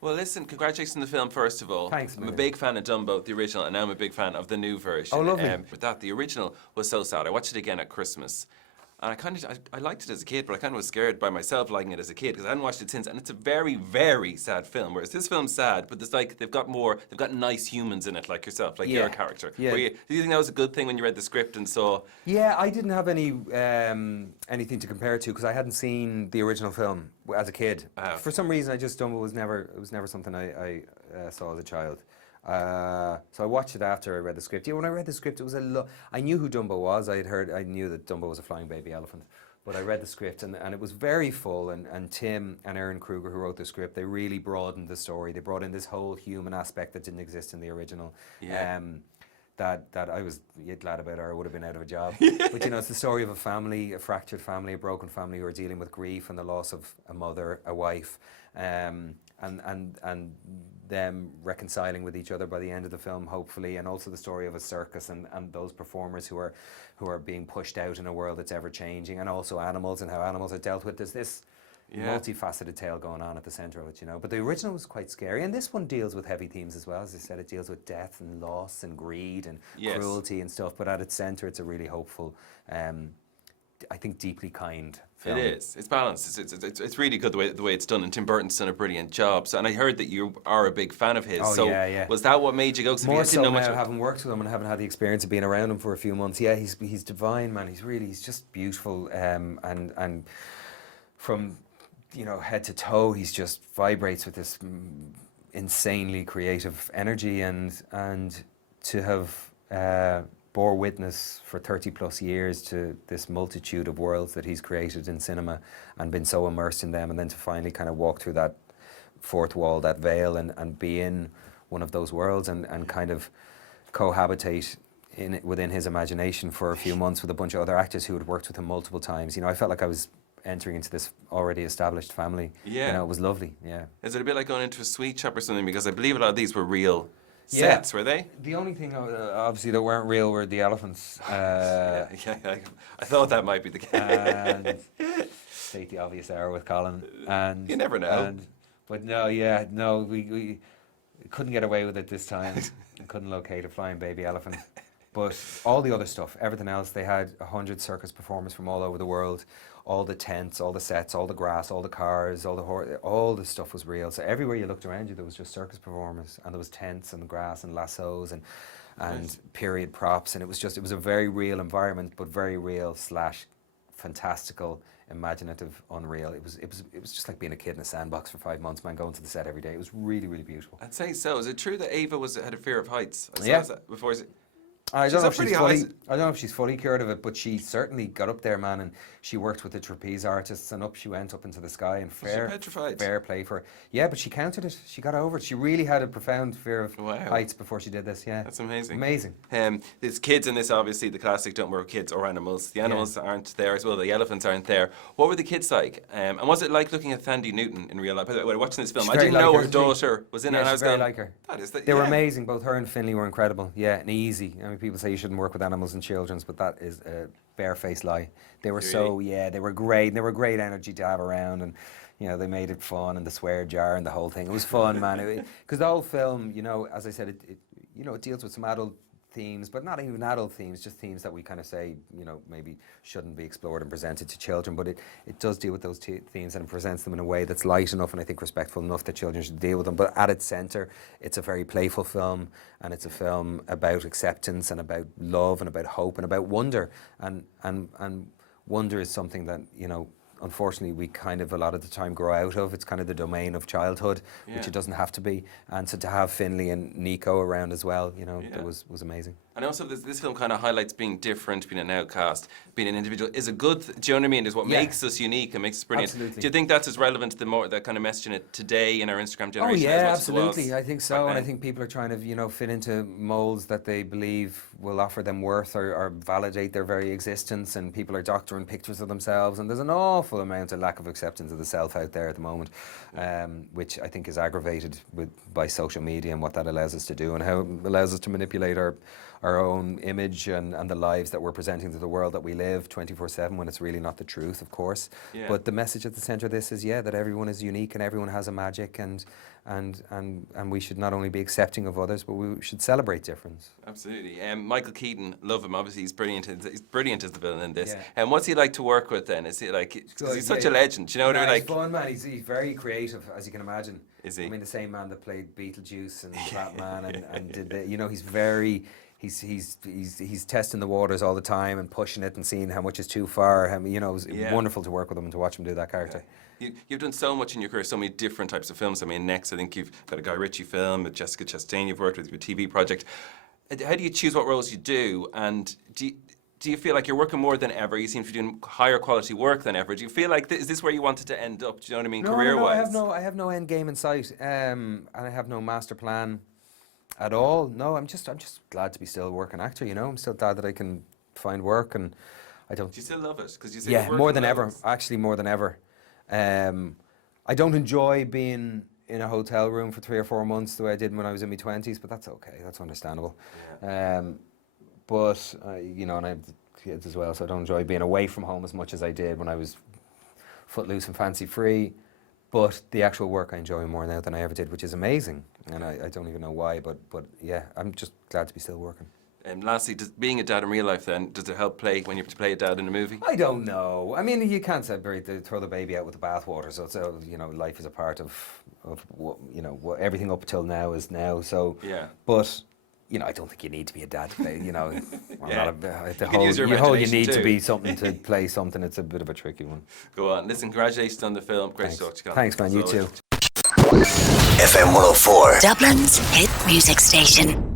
Well, listen, congratulations on the film, first of all. Thanks, I'm a man. big fan of Dumbo, the original, and now I'm a big fan of the new version. Oh, lovely. But the original was so sad. I watched it again at Christmas. And I liked it as a kid, but I kind of was scared by myself liking it as a kid because I hadn't watched it since. And it's a very, very sad film. Whereas this film's sad, but there's like, they've got nice humans in it, like yourself, like your character. Yeah. Do you think that was a good thing when you read the script and saw? Yeah, I didn't have anything to compare it to because I hadn't seen the original film as a kid. For some reason, Dumbo was never something I saw as a child. So I watched it after I read the script. Yeah, when I read the script, it was I knew who Dumbo was. I knew that Dumbo was a flying baby elephant. But I read the script and it was very full. And Tim and Aaron Kruger, who wrote the script, they really broadened the story. They brought in this whole human aspect that didn't exist in the original. Yeah. That I was glad about, or I would have been out of a job. But it's the story of a family, a fractured family, a broken family who are dealing with grief and the loss of a mother, a wife, and them reconciling with each other by the end of the film, hopefully, and also the story of a circus and those performers who are being pushed out in a world that's ever changing, and also animals and how animals are dealt with. There's this multifaceted tale going on at the centre of it, But the original was quite scary, and this one deals with heavy themes as well. As I said, it deals with death and loss and greed and cruelty and stuff. But at its centre, it's a really hopeful, I think, deeply kind film. It is. It's balanced. It's really good the way it's done, and Tim Burton's done a brilliant job. So, and I heard that you are a big fan of his. Oh, so yeah. was that what made you go? More so now, having worked with him and having had the experience of being around him for a few months. Yeah, he's divine, man. He's just beautiful, and from head to toe, he's just vibrates with this insanely creative energy, and to have bore witness for 30 plus years to this multitude of worlds that he's created in cinema and been so immersed in them, and then to finally kind of walk through that fourth wall, that veil, and be in one of those worlds and kind of cohabitate within his imagination for a few months with a bunch of other actors who had worked with him multiple times. I felt like I was entering into this already established family. Yeah. It was lovely, yeah. Is it a bit like going into a sweet shop or something? Because I believe a lot of these were real sets, were they? The only thing, obviously, that weren't real were the elephants. I thought that might be the case. And state the obvious there with Colin. And you never know. But we couldn't get away with it this time. Couldn't locate a flying baby elephant. But all the other stuff, everything else, they had 100 circus performers from all over the world. All the tents, all the sets, all the grass, all the cars, all the stuff was real. So everywhere you looked around you, there was just circus performers, and there was tents and grass and lassos and period props, and it was a very real environment, but very real / fantastical, imaginative, unreal. It was just like being a kid in a sandbox for 5 months, man, going to the set every day. It was really, really beautiful. I'd say so. Is it true that Ava had a fear of heights? Before. I don't know if she's fully cured of it, but she certainly got up there, man, and she worked with the trapeze artists, and she went up into the sky, and fair play for her. Yeah, but she countered it. She got over it. She really had a profound fear of heights before she did this. Yeah, that's amazing. Amazing. There's kids in this, obviously, the classic don't work with kids or animals. The animals aren't there as well. The elephants aren't there. What were the kids like? And was it like looking at Thandie Newton in real life? By the way, watching this film, I didn't know her daughter was in it. Yeah, she's very like her. They were amazing. Both her and Finlay were incredible. Yeah, and easy. I mean, people say you shouldn't work with animals and children's, but that is a barefaced lie. They were they were great. They were great energy to have around, and they made it fun, and the swear jar and the whole thing. It was fun, man. Because the whole film, as I said, it deals with some adult themes, but not even adult themes, just themes that we kind of say, maybe shouldn't be explored and presented to children, but it does deal with those themes, and it presents them in a way that's light enough and I think respectful enough that children should deal with them. But at its centre, it's a very playful film, and it's a film about acceptance and about love and about hope and about wonder, and wonder is something that, unfortunately, we kind of a lot of the time grow out of. It's kind of the domain of childhood, which it doesn't have to be. And so to have Finlay and Nico around as well, that was amazing. And also this film kind of highlights being different, being an outcast, being an individual is a good, do you know what I mean, is what makes us unique and makes us brilliant. Absolutely. Do you think that's as relevant to that kind of messaging it today in our Instagram generation? Oh yeah, as absolutely. I think so. And I think people are trying to, fit into molds that they believe will offer them worth or validate their very existence, and people are doctoring pictures of themselves, and there's an awful amount of lack of acceptance of the self out there at the moment, which I think is aggravated by social media and what that allows us to do, and how it allows us to manipulate our our own image and the lives that we're presenting to the world that we live 24/7 when it's really not the truth, of course. Yeah. But the message at the centre of this is, that everyone is unique and everyone has a magic, and we should not only be accepting of others, but we should celebrate difference. Absolutely. Michael Keaton, love him. Obviously, he's brilliant. He's brilliant as the villain in this. Yeah. And what's he like to work with then? Is he like? Because he's such a legend. You know what I mean? He's fun, man. He's very creative, as you can imagine. Is he? I mean, the same man that played Beetlejuice and Batman, and did the, he's very. He's testing the waters all the time and pushing it and seeing how much is too far. It was wonderful to work with him and to watch him do that character. You've done so much in your career, so many different types of films. I mean, next I think you've got a Guy Ritchie film, with Jessica Chastain you've worked with, your TV project. How do you choose what roles you do? And do you feel like you're working more than ever? You seem to be doing higher quality work than ever. Do you feel like, is this where you wanted to end up? Do you know what I mean, career-wise? No, I have no end game in sight, and I have no master plan at all. No, I'm just glad to be still a working actor. I'm still glad that I can find work, and I don't. Do you still love it? Because you say more than ever. Actually, more than ever. I don't enjoy being in a hotel room for 3 or 4 months the way I did when I was in my 20s, but that's okay. That's understandable. Yeah. But and I have kids as well, so I don't enjoy being away from home as much as I did when I was footloose and fancy free. But the actual work I enjoy more now than I ever did, which is amazing. And I don't even know why, but yeah, I'm just glad to be still working. And lastly, being a dad in real life then, does it help when you have to play a dad in a movie? I don't know. I mean, you can't throw the baby out with the bathwater. So life is a part of what, everything up till now is now. So, yeah. But, I don't think you need to be a dad to play, Yeah. The whole you need to be something to play something. It's a bit of a tricky one. Go on. Listen, congratulations on the film. Great to talk to you, Colin. Thanks, man. You too. FM 104. Dublin's hit music station.